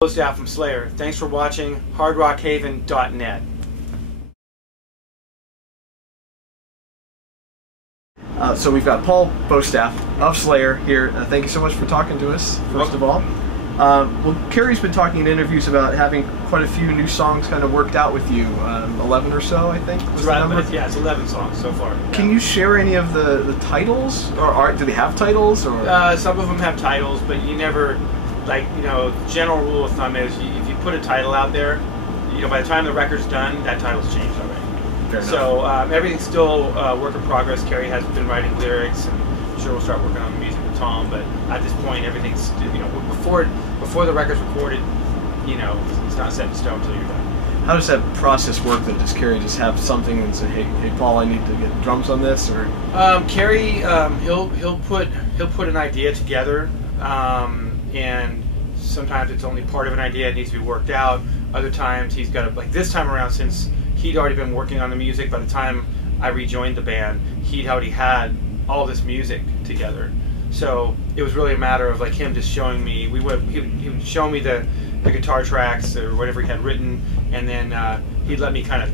Bostaph of Slayer. Thanks for watching hardrockhaven.net. So we've got Paul Bostaph of Slayer here. Thank you so much for talking to us, first of all. Well, Carrie's been talking in interviews about having quite a few new songs kind of worked out with you. 11 or so, I think, was the number? Yeah, it's 11 songs so far. Can you share any of the titles? Or do they have titles? Or some of them have titles, but you never, general rule of thumb is if you put a title out there, by the time the record's done, that title's changed already. So everything's still work in progress. Carrie has been writing lyrics, and I'm sure we'll start working on the music with Tom. But at this point, everything's before the record's recorded, it's not set in stone until you're done. How does that process work? Then does Carrie just have something and say, "Hey, Paul, I need to get drums on this"? Or Carrie, he'll put an idea together, and sometimes it's only part of an idea. It needs to be worked out. Other times he's got like this time around, since he'd already been working on the music. By the time I rejoined the band, he'd already had all this music together. So it was really a matter of like him just showing me. He would show me the guitar tracks or whatever he had written, and then he'd let me kind of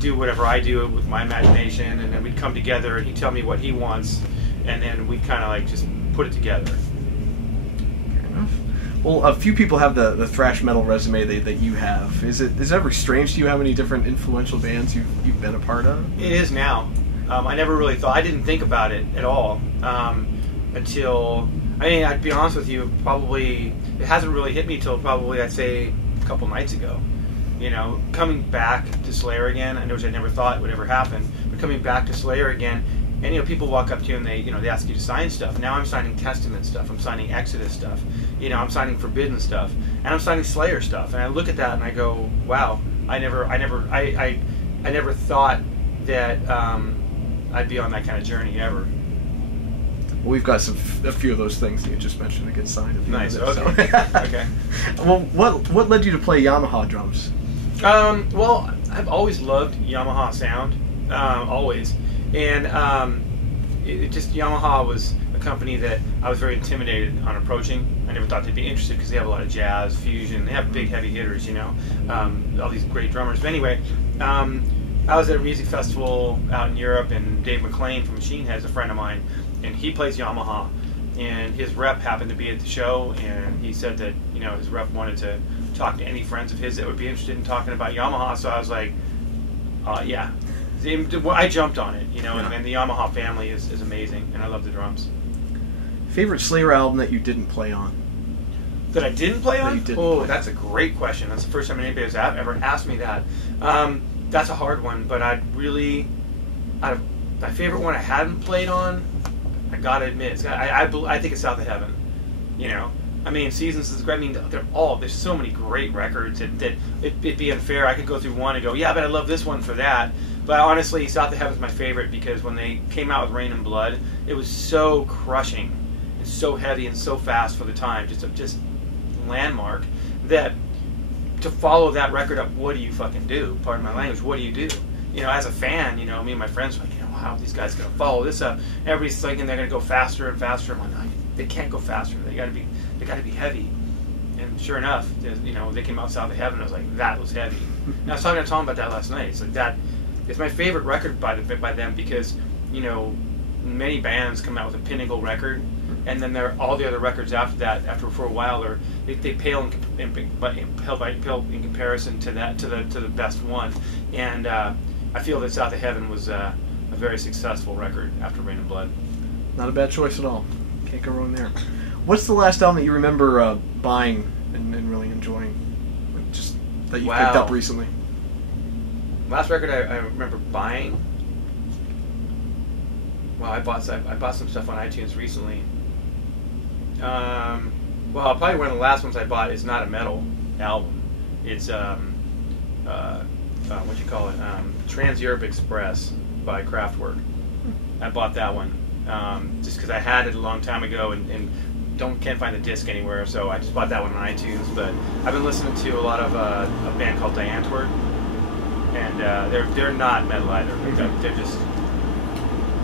do whatever I do with my imagination, and then we'd come together and he'd tell me what he wants, and then we'd kind of like just put it together. Fair enough. Well, a few people have the thrash metal resume that you have. Is it ever strange to you how many different influential bands you've been a part of? It is now. I never really thought. I didn't think about it at all until. I'd be honest with you. Probably it hasn't really hit me till probably I'd say a couple nights ago. Coming back to Slayer again. I know which I never thought would ever happen, but coming back to Slayer again. And people walk up to you and they ask you to sign stuff. Now I'm signing Testament stuff. I'm signing Exodus stuff. I'm signing Forbidden stuff, and I'm signing Slayer stuff. And I look at that and I go, wow. I never thought that I'd be on that kind of journey ever. Well, we've got a few of those things that you just mentioned that get signed. Nice. Okay. So. Okay. Well, what led you to play Yamaha drums? Well, I've always loved Yamaha sound. Always. And Yamaha was a company that I was very intimidated on approaching. I never thought they'd be interested because they have a lot of jazz, fusion. They have big heavy hitters, all these great drummers. But anyway, I was at a music festival out in Europe, and Dave McLean from Machine Head's a friend of mine, and he plays Yamaha. And his rep happened to be at the show, and he said that his rep wanted to talk to any friends of his that would be interested in talking about Yamaha. So I was like, yeah. I jumped on it, and the Yamaha family is amazing, and I love the drums. Favorite Slayer album that you didn't play on? That I didn't play on? Play. That's a great question. That's the first time anybody has ever asked me that. That's a hard one, but my favorite one I hadn't played on, I gotta admit, I think it's South of Heaven. Seasons is great. There's so many great records that it'd be unfair. I could go through one and go, yeah, but I love this one for that. But honestly, South of Heaven's my favorite because when they came out with Rain and Blood, it was so crushing and so heavy and so fast for the time, just landmark, that to follow that record up, what do you fucking do? Pardon my language, what do you do? As a fan, me and my friends were like, wow, these guys are going to follow this up. Everybody's thinking they're going to go faster and faster. I'm like, no, they can't go faster. They got to be heavy. And sure enough, they came out South of Heaven. I was like, that was heavy. And I was talking to Tom about that last night. It's like that. It's my favorite record by them because many bands come out with a pinnacle record, and then all the other records after that, for a while, they pale in comparison to the best one. And I feel that South of Heaven was a very successful record after Rain and Blood. Not a bad choice at all. Can't go wrong there. What's the last album that you remember buying and really enjoying, just that you picked up recently? Last record I remember buying. Well, I bought some stuff on iTunes recently. Well, probably one of the last ones I bought is not a metal album. It's what you call it, Trans-Europe Express by Kraftwerk. I bought that one just because I had it a long time ago and can't find the disc anywhere, so I just bought that one on iTunes. But I've been listening to a lot of a band called Diantwort. And they're not metal either. They're just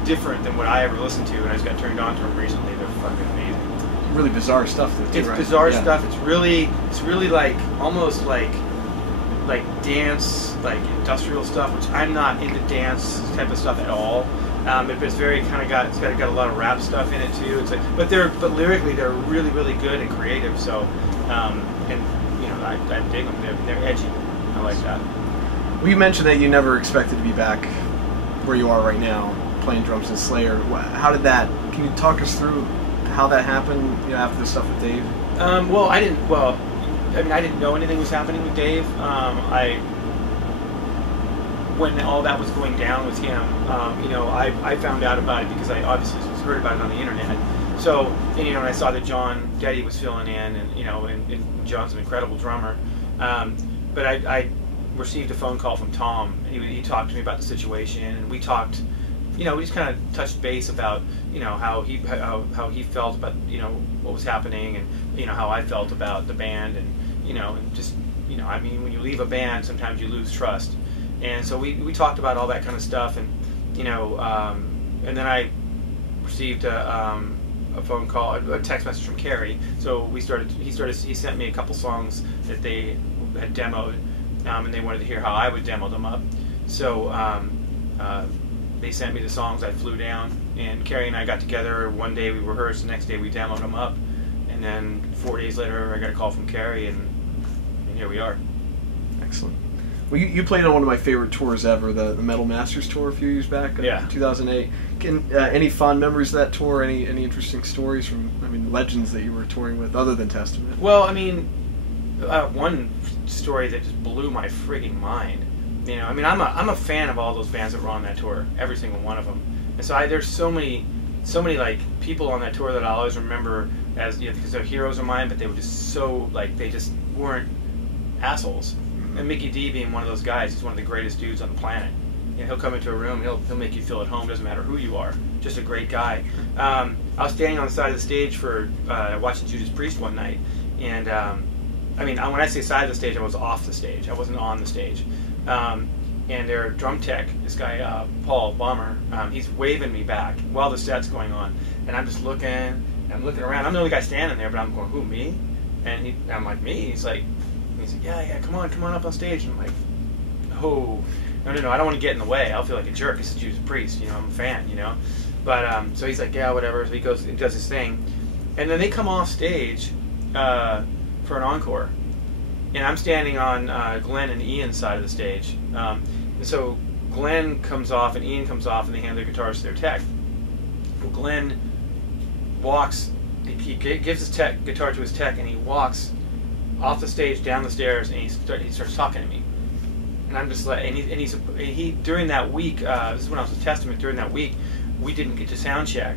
different than what I ever listened to, and I just got turned on to them recently. They're fucking amazing. really bizarre stuff. It's right? bizarre stuff. It's really like almost like dance, like industrial stuff, which I'm not into dance type of stuff at all. It's very kind of got a lot of rap stuff in it too. It's like, but lyrically they're really good and creative. So, and you know, I dig them. They're edgy. I like that. Well, you mentioned that you never expected to be back where you are right now, playing drums in Slayer. How did that? Can you talk us through how that happened? You know, after the stuff with Dave. Well, I didn't know anything was happening with Dave. When all that was going down with him, you know, I found out about it because I obviously heard about it on the internet. So, and you know, when I saw that John Detty was filling in, and you know, and John's an incredible drummer. But I received a phone call from Tom. He talked to me about the situation, and we talked. You know, we just kind of touched base about, you know, how he felt about, you know, what was happening, and you know how I felt about the band, and you know, and just, you know, I mean, when you leave a band, sometimes you lose trust, and so we talked about all that kind of stuff, and you know, and then I received a phone call, a text message from Carrie. So he sent me a couple songs that they had demoed, and they wanted to hear how I would demo them up. So they sent me the songs. I flew down, and Carrie and I got together. One day we rehearsed, the next day we demoed them up, and then 4 days later I got a call from Carrie, and here we are. Excellent. Well, you played on one of my favorite tours ever, the Metal Masters tour a few years back, yeah. 2008. Any fond memories of that tour? Any interesting stories from, I mean, legends that you were touring with other than Testament? Well, I mean, one story that just blew my frigging mind. You know, I mean, I'm a fan of all those bands that were on that tour, every single one of them. And so there's so many like people on that tour that I'll always remember as, you know, because they're heroes of mine, but they were just so like they just weren't assholes. And Mickey D being one of those guys, he's one of the greatest dudes on the planet. You know, he'll come into a room, he'll make you feel at home. Doesn't matter who you are, just a great guy. I was standing on the side of the stage for watching Judas Priest one night, and I mean, when I say side of the stage, I was off the stage. I wasn't on the stage. And their drum tech, this guy Paul Bostaph, he's waving me back while the set's going on, and I'm just looking, and I'm looking around. I'm the only guy standing there, but I'm going, who, me? And I'm like, me? He's like, yeah, come on up on stage. And I'm like, oh, no, I don't want to get in the way. I'll feel like a jerk. This is Judas Priest, you know, I'm a fan, you know. But so he's like, yeah, whatever. So he goes and does his thing, and then they come off stage for an encore. And I'm standing on Glenn and Ian's side of the stage. And so Glenn comes off and Ian comes off, and they hand their guitars to their tech. Well, Glenn walks, he gives his guitar to his tech, and he walks off the stage, down the stairs, and he starts talking to me. And I'm just like, and he during that week, this is when I was with Testament, during that week, we didn't get to sound check.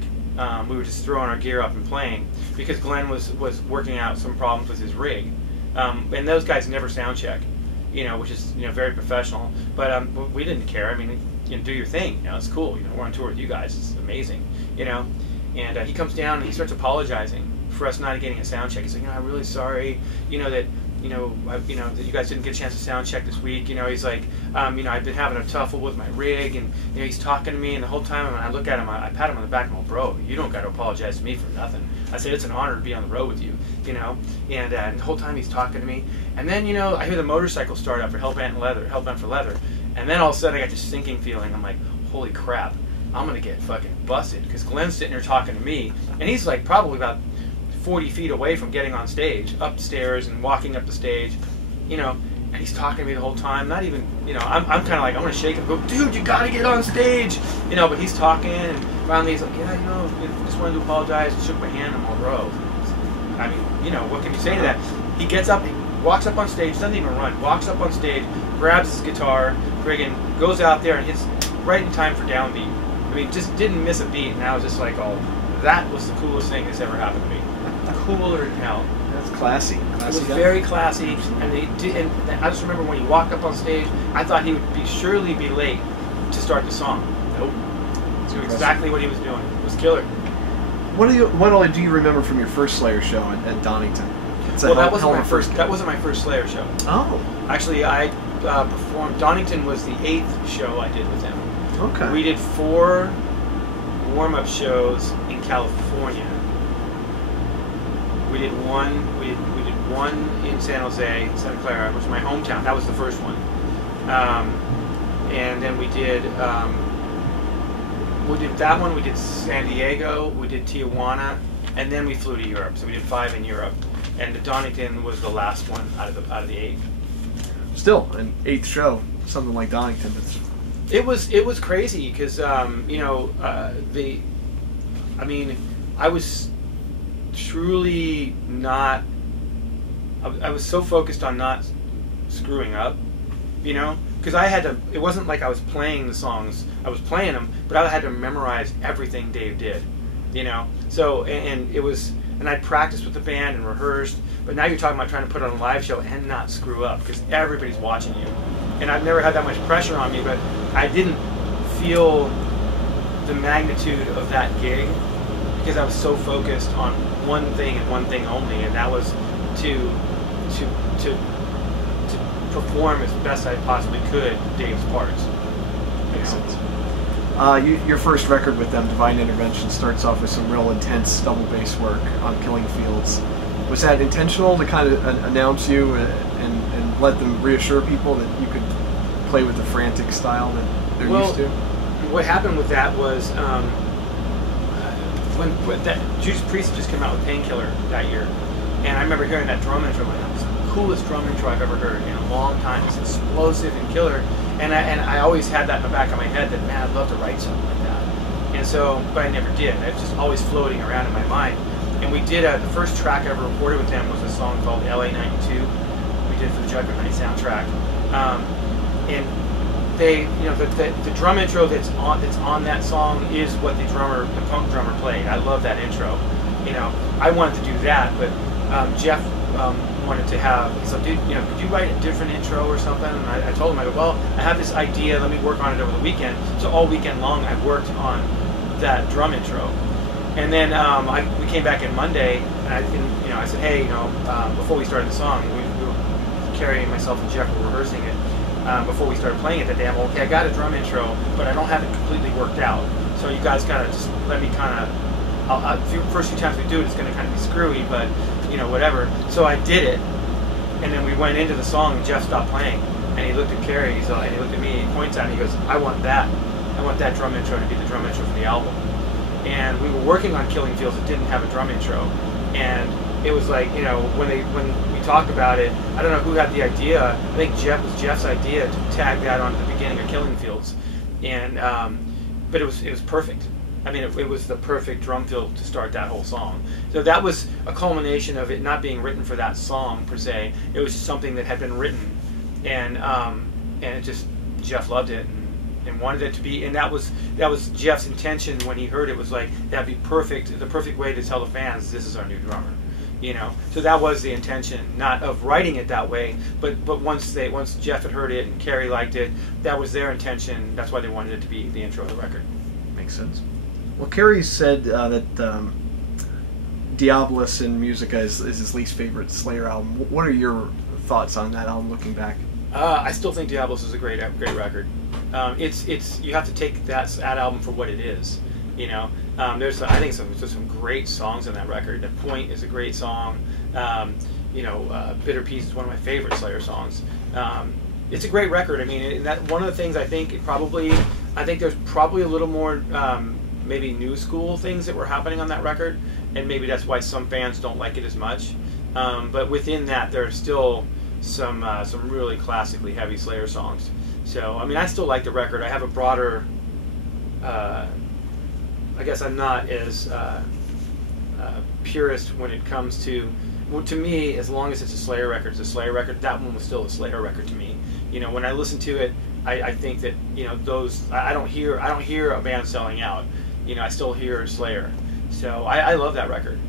We were just throwing our gear up and playing, because Glenn was working out some problems with his rig. And those guys never sound check, you know, which is, you know, very professional. But we didn't care. I mean, you know, do your thing. You know, it's cool. You know, we're on tour with you guys. It's amazing. You know, and he comes down and he starts apologizing for us not getting a sound check. He's like, you know, I'm really sorry. You know that. That you guys didn't get a chance to sound check this week. You know, he's like, you know, I've been having a tuffle with my rig, and you know, he's talking to me, and the whole time when I look at him, I pat him on the back and I'm like, bro, you don't got to apologize to me for nothing. I said it's an honor to be on the road with you, you know. And the whole time he's talking to me, and then, you know, I hear the motorcycle start up for Hellbound for Leather, and then all of a sudden I got this sinking feeling. I'm like, holy crap, I'm gonna get fucking busted, because Glenn's sitting there talking to me, and he's like probably about 40 feet away from getting on stage, upstairs and walking up the stage, you know, and he's talking to me the whole time. Not even, you know, I'm kind of like, I'm going to shake him, go, dude, you got to get on stage, you know, but he's talking, and finally he's like, yeah, you know, just wanted to apologize, and shook my hand, and I'm all, bro. I mean, you know, what can you say to that? He gets up, he walks up on stage, doesn't even run, walks up on stage, grabs his guitar, friggin' goes out there and hits right in time for downbeat. I mean, just didn't miss a beat, and I was just like, oh, that was the coolest thing that's ever happened to me. Cooler than hell. That's classy. It was very classy, and I just remember when he walked up on stage, I thought he would surely be late to start the song. Nope. He knew exactly what he was doing. It was killer. What all do you remember from your first Slayer show at Donington? Well, that wasn't my first Slayer show. Oh. Actually, I performed. Donington was the 8th show I did with them. Okay. We did 4 warm-up shows in California. We did one. We did one in San Jose, Santa Clara, which is my hometown. That was the first one. And then we did that one. We did San Diego. We did Tijuana, and then we flew to Europe. So we did 5 in Europe, and the Donington was the last one out of the 8. Still, an 8th show, something like Donington. It was crazy because I was truly not. I was so focused on not screwing up, because I had to. It wasn't like I was playing the songs. I was playing them, but I had to memorize everything Dave did, So and it was, and I practiced with the band and rehearsed. But now you're talking about trying to put on a live show and not screw up because everybody's watching you. And I've never had that much pressure on me, but I didn't feel the magnitude of that gig because I was so focused on one thing and one thing only, and that was to perform as best I possibly could Dave's parts. Makes sense. Your first record with them, Divine Intervention, starts off with some real intense double bass work on Killing Fields. Was that intentional to kind of announce you and let them reassure people that you could play with the frantic style that they're used to? What happened with that was when that Judas Priest just came out with Painkiller that year, and I remember hearing that drum intro, and that was the coolest drum intro I've ever heard in a long time. It's explosive and killer, and I always had that in the back of my head that, man, I'd love to write something like that. And so, but I never did. It was just always floating around in my mind. And we did the first track I ever recorded with them was a song called LA 92. We did it for the Judgment Night soundtrack. And they, the drum intro that's on that song is what the punk drummer played. I love that intro. I wanted to do that, but Jeff wanted to have. He said, "Dude, could you write a different intro or something?" And I told him, I go, "Well, I have this idea. Let me work on it over the weekend." So all weekend long, I worked on that drum intro. And then we came back in Monday, and I said, "Hey, before we started the song, we were Carrie, myself, and Jeff were rehearsing it. Before we started playing it that day, I'm okay. I got a drum intro, but I don't have it completely worked out. So you guys gotta just let me first few times we do it, it's gonna kind of be screwy, but whatever." So I did it, and then we went into the song, and Jeff stopped playing, and he looked at Carrie, and he looked at me, and he points at me, he goes, "I want that drum intro to be the drum intro for the album." And we were working on Killing Fields that didn't have a drum intro, and it was like, when we talked about it, I don't know who had the idea. I think it was Jeff's idea to tag that on the beginning of Killing Fields, and but it was perfect. I mean, it was the perfect drum fill to start that whole song. So that was a culmination of it not being written for that song per se. It was just something that had been written, and it just Jeff loved it and wanted it to be, and that was Jeff's intention when he heard it, was like, that'd be perfect, the perfect way to tell the fans this is our new drummer. So that was the intention, not of writing it that way, but once Jeff had heard it and Carrie liked it, that was their intention. That's why they wanted it to be the intro of the record. Makes sense. Well, Carrie said that Diabolus in Musica is his least favorite Slayer album. What are your thoughts on that album looking back? I still think Diabolus is a great record. It's you have to take that album for what it is. I think there's some great songs on that record. The Point is a great song. Bitter Peace is one of my favorite Slayer songs. It's a great record. I mean, that one of the things I think there's probably a little more maybe new school things that were happening on that record, and maybe that's why some fans don't like it as much. But within that, there are still some really classically heavy Slayer songs. So I mean, I still like the record. I have a broader. I guess I'm not as purist when it comes to. Well, to me, as long as it's a Slayer record, it's a Slayer record. That one was still a Slayer record to me. When I listen to it, I think that those I don't hear a band selling out. I still hear Slayer. So I love that record.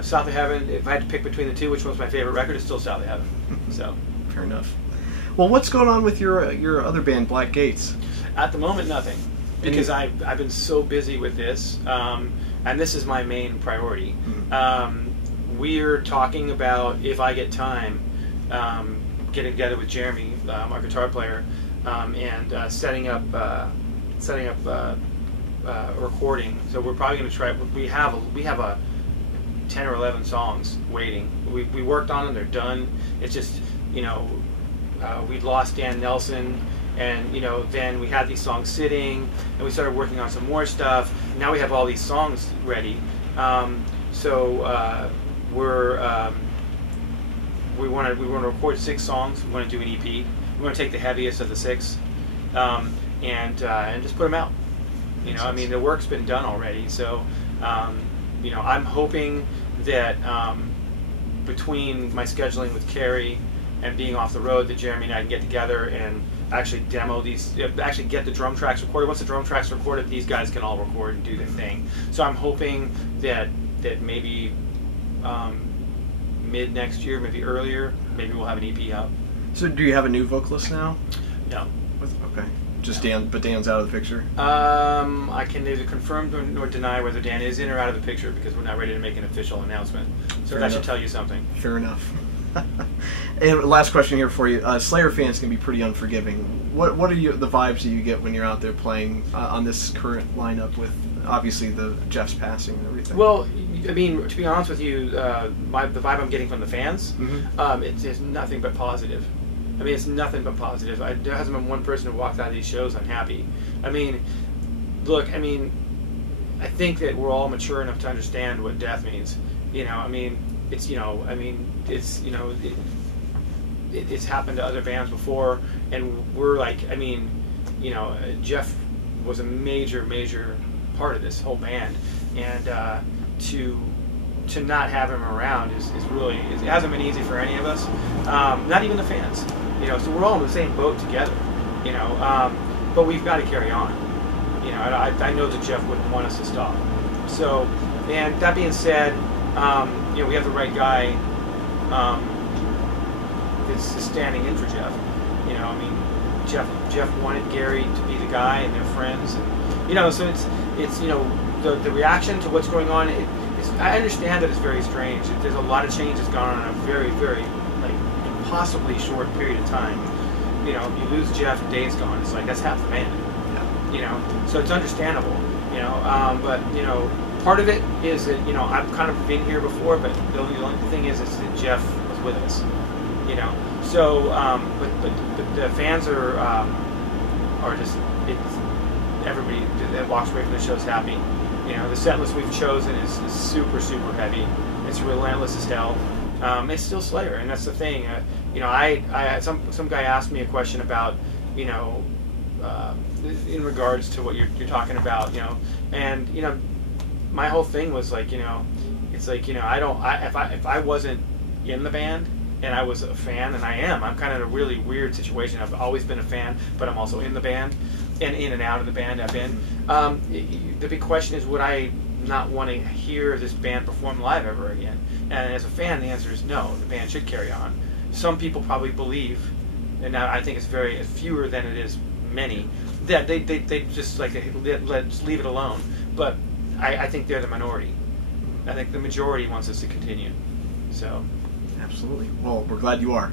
South of Heaven. If I had to pick between the two, which one's my favorite record? It's still South of Heaven. So fair enough. Well, what's going on with your other band, Black Gates? At the moment, nothing, because I've been so busy with this, and this is my main priority. We're talking about, if I get time, getting together with Jeremy, our guitar player, and setting up recording. So we're probably going to try. We have a 10 or 11 songs waiting. We worked on them, they're done. It's just, you know, we lost Dan Nelson, and, you know, then we had these songs sitting, and we started working on some more stuff. Now we have all these songs ready. We want to record 6 songs. We want to do an EP. We want to take the heaviest of the 6, and just put them out. You know, I mean, the work's been done already. So, you know, I'm hoping that between my scheduling with Carrie and being off the road, that Jeremy and I can get together and actually demo these, actually get the drum tracks recorded. Once the drum tracks are recorded, these guys can all record and do their thing. So I'm hoping that maybe mid next year, maybe earlier, maybe we'll have an EP out. So do you have a new vocalist now? No. Okay. Just Dan, but Dan's out of the picture? I can neither confirm nor deny whether Dan is in or out of the picture, because we're not ready to make an official announcement. So Fair that enough. should tell you something. Fair enough. And last question here for you. Slayer fans can be pretty unforgiving. What are the vibes that you get when you're out there playing on this current lineup with, obviously, the Jeff's passing and everything? Well, I mean, to be honest with you, the vibe I'm getting from the fans, it's nothing but positive. I mean, it's nothing but positive. There hasn't been one person who walked out of these shows unhappy. I mean, look, I mean, I think that we're all mature enough to understand what death means. You know, I mean, it's, you know, I mean, it's, you know, it's happened to other bands before, and we're like, I mean, you know, Jeff was a major part of this whole band, and to not have him around is really, it hasn't been easy for any of us, not even the fans, you know. So we're all in the same boat together, you know. But we've got to carry on, you know. I know that Jeff wouldn't want us to stop. So, and that being said, you know, we have the right guy that's standing in for Jeff. You know, I mean, Jeff wanted Gary to be the guy, and they're friends, and, you know, so it's you know, the reaction to what's going on. I understand that it's very strange. There's a lot of change that's gone on in a very like impossibly short period of time. You know, you lose Jeff and Dave's gone. It's like, that's half the band. Yeah. You know, so it's understandable. You know, but, you know, part of it is that, you know, I've kind of been here before, but the only thing is that Jeff was with us. You know, so but the fans are just, it's everybody that walks away from the show is happy. You know, the set list we've chosen is super heavy. It's relentless as hell. It's still Slayer, and that's the thing. You know, some guy asked me a question about, you know, in regards to what you're talking about, you know, and, you know, my whole thing was like, you know, it's like, you know, if I wasn't in the band and I was a fan, and I'm kind of in a really weird situation. I've always been a fan, but I'm also in the band, and in and out of the band I've been. The big question is, would I not want to hear this band perform live ever again? And as a fan, the answer is no. The band should carry on. Some people probably believe, and I think it's very fewer than it is many, that they just like, let's leave it alone. But I think they're the minority. I think the majority wants us to continue. So. Absolutely. Well, we're glad you are.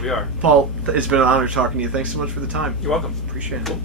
We are. Paul, it's been an honor talking to you. Thanks so much for the time. You're welcome. Appreciate it. Cool.